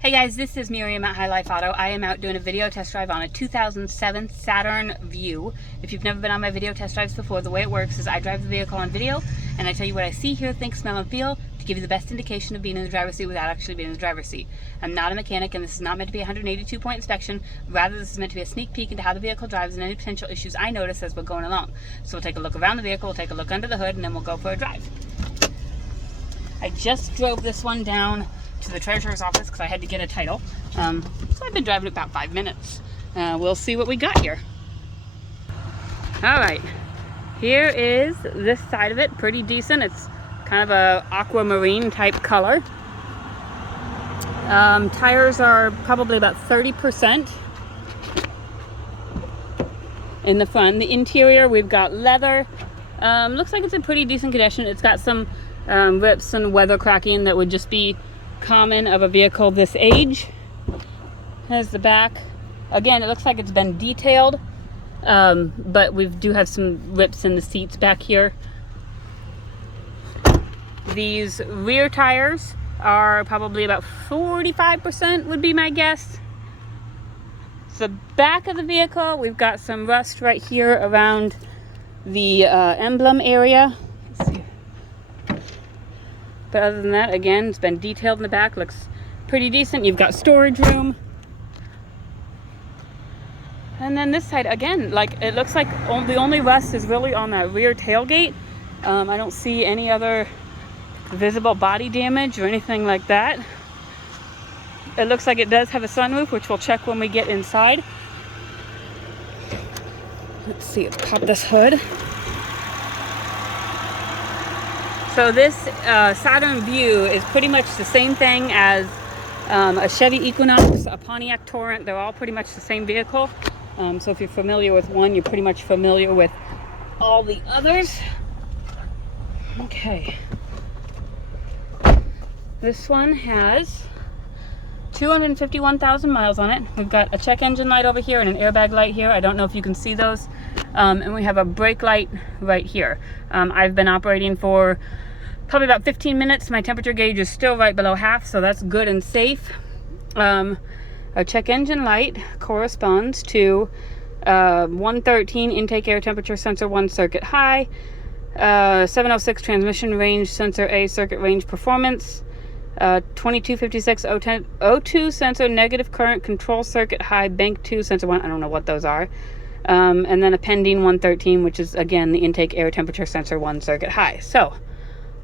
Hey guys, this is Miriam at High Life Auto. I am out doing a video test drive on a 2007 Saturn Vue. If you've never been on my video test drives before, the way it works is I drive the vehicle on video and I tell you what I see, hear, think, smell, and feel to give you the best indication of being in the driver's seat without actually being in the driver's seat. I'm not a mechanic and this is not meant to be a 182-point inspection. Rather, this is meant to be a sneak peek into how the vehicle drives and any potential issues I notice as we're going along. So we'll take a look around the vehicle, we'll take a look under the hood, and then we'll go for a drive. I just drove this one down to the treasurer's office because I had to get a title. So I've been driving about 5 minutes. We'll see what we got here. All right, here is this side of it, pretty decent. It's kind of a aquamarine type color. Tires are probably about 30% in the front. The interior, we've got leather. Looks like it's in pretty decent condition. It's got some rips and weather cracking that would just be common of a vehicle this age. Has the back. Again, it looks like it's been detailed, but we do have some rips in the seats back here. These rear tires are probably about 45% would be my guess. The back of the vehicle, we've got some rust right here around the emblem area. Let's see. But other than that, again, it's been detailed in the back. Looks pretty decent. You've got storage room. And then this side, again, like it looks like the only rust is really on that rear tailgate. I don't see any other visible body damage or anything like that. It looks like it does have a sunroof, which we'll check when we get inside. Let's see, let's pop this hood. So this Saturn Vue is pretty much the same thing as a Chevy Equinox, a Pontiac Torrent. They're all pretty much the same vehicle. So if you're familiar with one, you're pretty much familiar with all the others. Okay. This one has 251,000 miles on it. We've got a check engine light over here and an airbag light here. I don't know if you can see those. And we have a brake light right here. I've been operating for probably about 15 minutes. My temperature gauge is still right below half, so that's good and safe. Our check engine light corresponds to 113 intake air temperature sensor 1 circuit high, 706 transmission range sensor A circuit range performance, 2256 O2 sensor negative current control circuit high bank 2 sensor 1. I don't know what those are. And then a pending 113, which is again the intake air temperature sensor 1 circuit high. So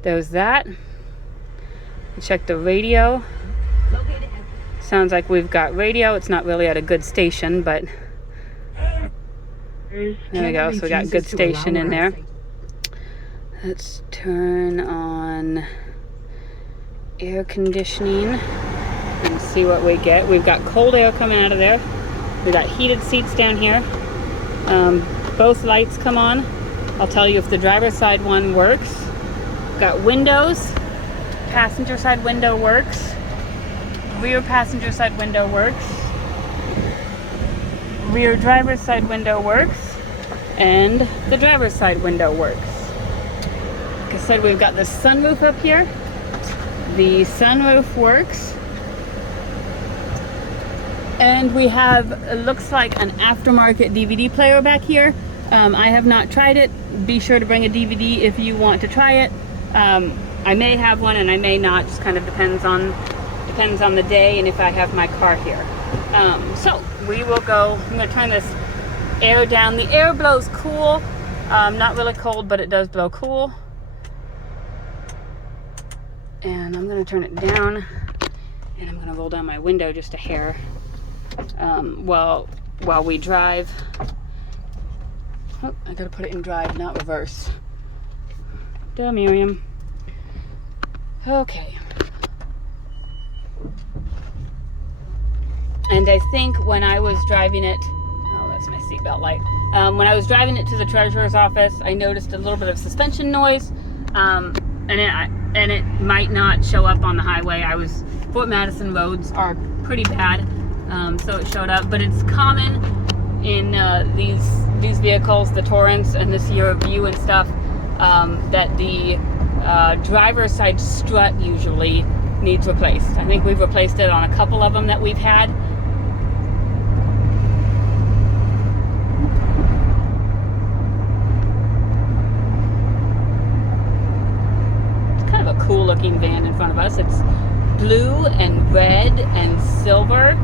there's that. Check the radio. Sounds like we've got radio. It's not really at a good station, but there we go. So we got good station in there. Let's turn on air conditioning and see what we get. We've got cold air coming out of there. We've got heated seats down here. Both lights come on. I'll tell you if the driver's side one works. Got windows. Passenger side window works. Rear passenger side window works. Rear driver's side window works. And the driver's side window works. Like I said, we've got the sunroof up here. The sunroof works. And we have, it looks like an aftermarket DVD player back here. I have not tried it. Be sure to bring a DVD if you want to try it. I may have one and I may not, just kind of depends on the day and if I have my car here. So we will go. I'm going to turn this air down. The air blows cool. Not really cold, but it does blow cool. And I'm going to turn it down and I'm going to roll down my window just a hair while we drive. Oh, I got to put it in drive, not reverse. Duh, Miriam. Okay. And I think when I was driving it, oh, that's my seatbelt light. When I was driving it to the treasurer's office, I noticed a little bit of suspension noise, and it might not show up on the highway. Fort Madison roads are pretty bad, so it showed up. But it's common in these vehicles, the Torrents and this year of Vue and stuff, that the driver's side strut usually needs replaced. I think we've replaced it on a couple of them that we've had. It's kind of a cool looking van in front of us. It's blue and red and silver.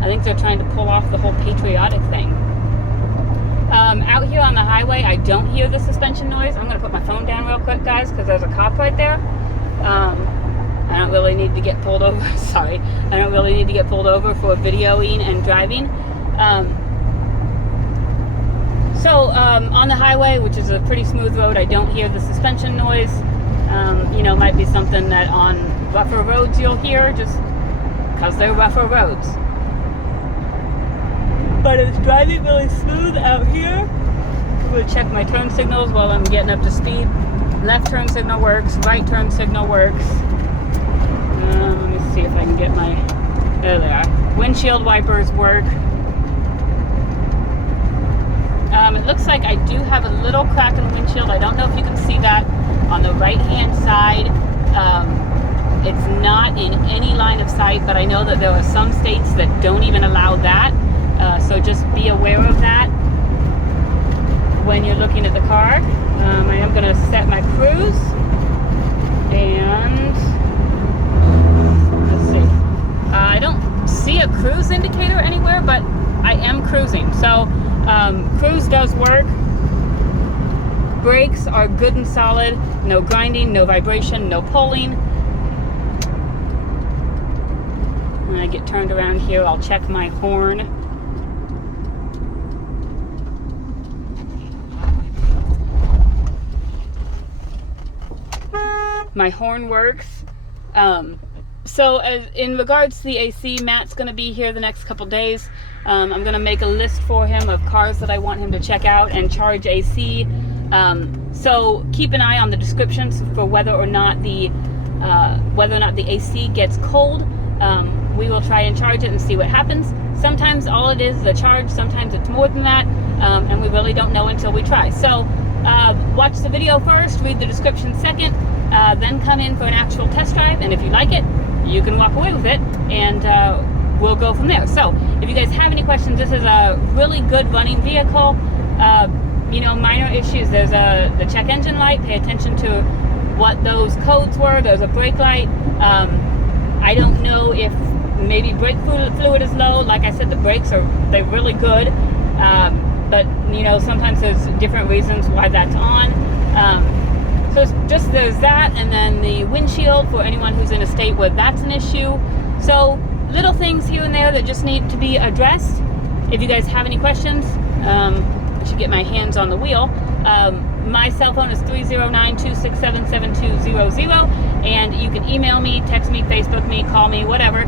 I think they're trying to pull off the whole patriotic thing. Out here on the highway, I don't hear the suspension noise. I'm going to put my phone down real quick, guys, because there's a cop right there. I don't really need to get pulled over. Sorry. I don't really need to get pulled over for videoing and driving. On the highway, which is a pretty smooth road, I don't hear the suspension noise. You know, might be something that on rougher roads you'll hear, just because they're rougher roads. But it's driving really smooth out here. I'm going to check my turn signals while I'm getting up to speed. Left turn signal works, right turn signal works. Let me see if I can get my, there they are. Windshield wipers work. It looks like I do have a little crack in the windshield. I don't know if you can see that on the right hand side. It's not in any line of sight, but I know that there are some states that don't even allow that. So just be aware of that when you're looking at the car. I am going to set my cruise, and let's see. I don't see a cruise indicator anywhere, but I am cruising. So cruise does work. Brakes are good and solid. No grinding, no vibration, no pulling. When I get turned around here, I'll check my horn. My horn works. So in regards to the AC, Matt's going to be here the next couple days. I'm going to make a list for him of cars that I want him to check out and charge AC. So keep an eye on the descriptions for whether or not the AC gets cold. We will try and charge it and see what happens. Sometimes all it is a charge, sometimes it's more than that, and we really don't know until we try. So watch the video first, read the description second, then come in for an actual test drive, and if you like it, you can walk away with it, and we'll go from there. So if you guys have any questions, this is a really good running vehicle. You know, minor issues, there's the check engine light. Pay attention to what those codes were. There's a brake light. I don't know if maybe brake fluid is low. Like I said, the brakes they're really good, but you know, sometimes there's different reasons why that's on. So it's just there's that, and then the windshield for anyone who's in a state where that's an issue. So little things here and there that just need to be addressed. If you guys have any questions, I should get my hands on the wheel. My cell phone is 309-267-7200, and you can email me, text me, Facebook me, call me, whatever.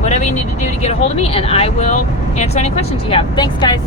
Whatever you need to do to get a hold of me, and I will answer any questions you have. Thanks, guys.